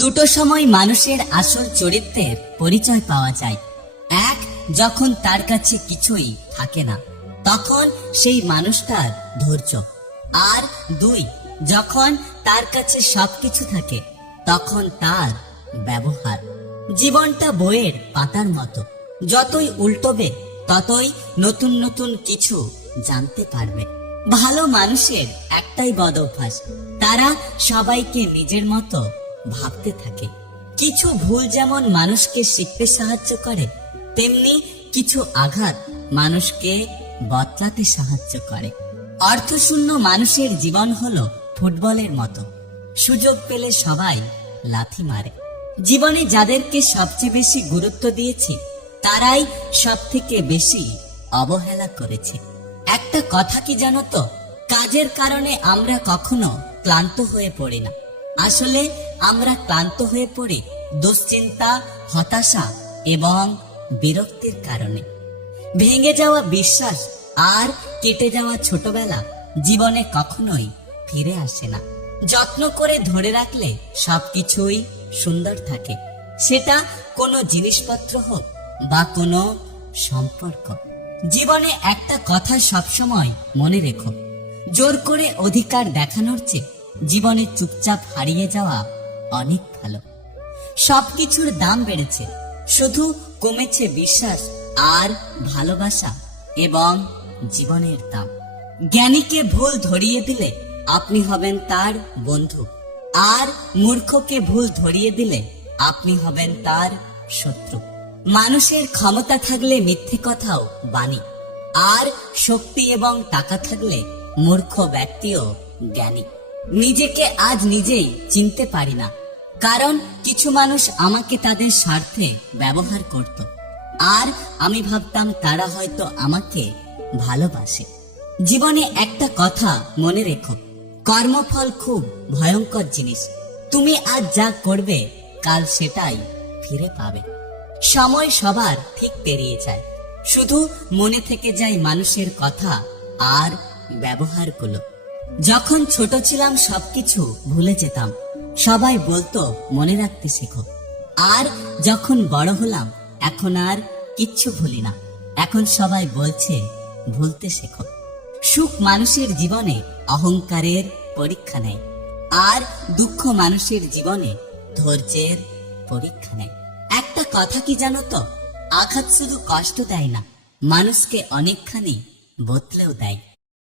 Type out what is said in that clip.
দুটো সময় মানুষের আসল চরিত্রের পরিচয় পাওয়া যায়। এক, যখন তার কাছে কিছুই থাকে না, তখন সেই মানুষটার ধৈর্য। আর দুই, যখন তার কাছে সবকিছু থাকে, তখন তার ব্যবহার। জীবনটা বইয়ের পাতার মতো। যতই উল্টোবে ততই নতুন নতুন কিছু জানতে পারবে। ভালো মানুষের একটাই বদ অভ্যাস, তারা সবাইকে নিজের মতো ভাবতে থাকে। কিছু ভুল যেমন মানুষকে শিখতে সাহায্য করে, তেমনি কিছু আঘাত মানুষকে বদলাতে সাহায্য করে। অর্থশূন্য মানুষের জীবন হলো ফুটবলের মতো। সুযোগ পেলে সবাই লাথি মারে। জীবনে যাদেরকে সবচেয়ে বেশি গুরুত্ব দিয়েছি, তারাই সব থেকে বেশি অবহেলা করেছে। একটা কথা কি জানো তো? কাজের কারণে আমরা কখনো ক্লান্ত হয়ে পড়ি না। আসলে আমরা ক্লান্ত হয়ে পড়ি, দুশ্চিন্তা, হতাশা এবং বিরক্তির কারণে। ভেঙে যাওয়া বিশ্বাস আর কেটে যাওয়া ছোটবেলা জীবনে কখনোই ফিরে আসে না। যত্ন করে ধরে রাখলে সবকিছুই সুন্দর থাকে। সেটা কোনো জিনিসপত্র হোক বা কোনো সম্পর্ক। জীবনে একটা কথা সবসময় মনে রেখো। জোর করে অধিকার দেখানোর চেয়ে জীবনে চুপচাপ হারিয়ে যাওয়া অনেক ভালো। সবকিছুর দাম বেড়েছে। শুধু কমেছে বিশ্বাস আর ভালোবাসা এবং জীবনের দাম। জ্ঞানীকে ভুল ধরিয়ে দিলে আপনি হবেন তার বন্ধু। আর মূর্খকে ভুল ধরিয়ে দিলে আপনি হবেন তার শত্রু। মানুষের ক্ষমতা থাকলে মিথ্যে কথাও বাণী। আর শক্তি এবং টাকা থাকলে মূর্খ ব্যক্তিও জ্ঞানী। নিজেকে আজ নিজেই চিনতে পারি না। কারণ কিছু মানুষ আমাকে তাদের স্বার্থে ব্যবহার করত। আর আমি ভাবতাম তারা হয়তো আমাকে ভালোবাসে। জীবনে একটা কথা মনে রেখো, কর্মফল খুব ভয়ঙ্কর জিনিস। তুমি আজ যা করবে, কাল সেটাই ফিরে পাবে। সময় সবার ঠিক পেরিয়ে যায়। শুধু মনে থেকে যায় মানুষের কথা আর ব্যবহারগুলো। যখন ছোট ছিলাম, সবকিছু ভুলে যেতাম। সবাই বলতো, মনে রাখতে শেখো। আর যখন বড় হলাম, এখন আর কিচ্ছু ভুলি না। এখন সবাই বলছে, ভুলতে শেখো। সুখ মানুষের জীবনে অহংকারের পরীক্ষা নেয়, আর দুঃখ মানুষের জীবনে ধৈর্যের পরীক্ষা নেয়। একটা কথা কি জানো তো? আঘাত শুধু কষ্ট দেয় না, মানুষকে অনেকখানি বদলেও দেয়।